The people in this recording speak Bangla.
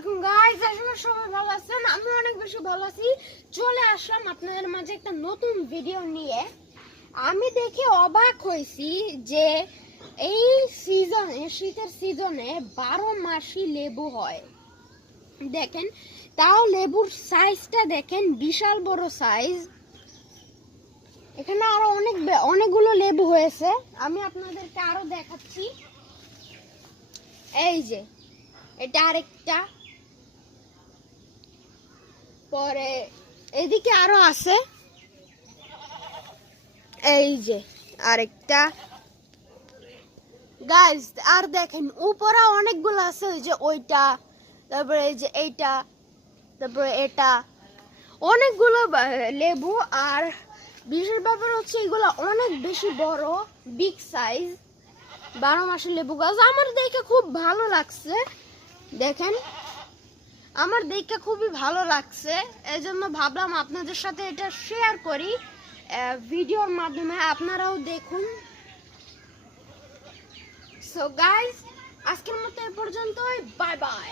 আলাইকুম গাইস, আসলে সবাই ভালো আছেন? আমি অনেক বেশি ভালো আছি। চলে আসলাম আপনাদের মাঝে একটা নতুন ভিডিও নিয়ে। আমি দেখে অবাক হয়েছি যে এই সিজনে, শীতের সিজনে 12 মাসই লেবু হয়। দেখেন, তাও লেবুর সাইজটা দেখেন, বিশাল বড় সাইজ। এখানে আরো অনেকগুলো লেবু হয়েছে। আমি আপনাদেরকে আরো দেখাচ্ছি। এই যে এটা আরেকটা, পরে এদিকে আরো আছে, এই যে আরেকটা গাইস। আর দেখেন উপরে অনেকগুলো আছে, ওই যে ওইটা, তারপরে এই যে এইটা, তারপরে এটা, অনেকগুলো লেবু। আর বিশেষ ব্যাপার হচ্ছে এগুলো অনেক বেশি বড়, বিগ সাইজ 12 মাসের লেবু গাছ। আমার দেখে খুব ভালো লাগছে। দেখেন, আমার দেখে খুবই ভালো লাগছে, এই জন্য ভাবলাম আপনাদের সাথে এটা শেয়ার করি ভিডিওর মাধ্যমে, আপনারাও দেখুন। সো গাইস, আজকের মতো এ পর্যন্তই। Bye bye.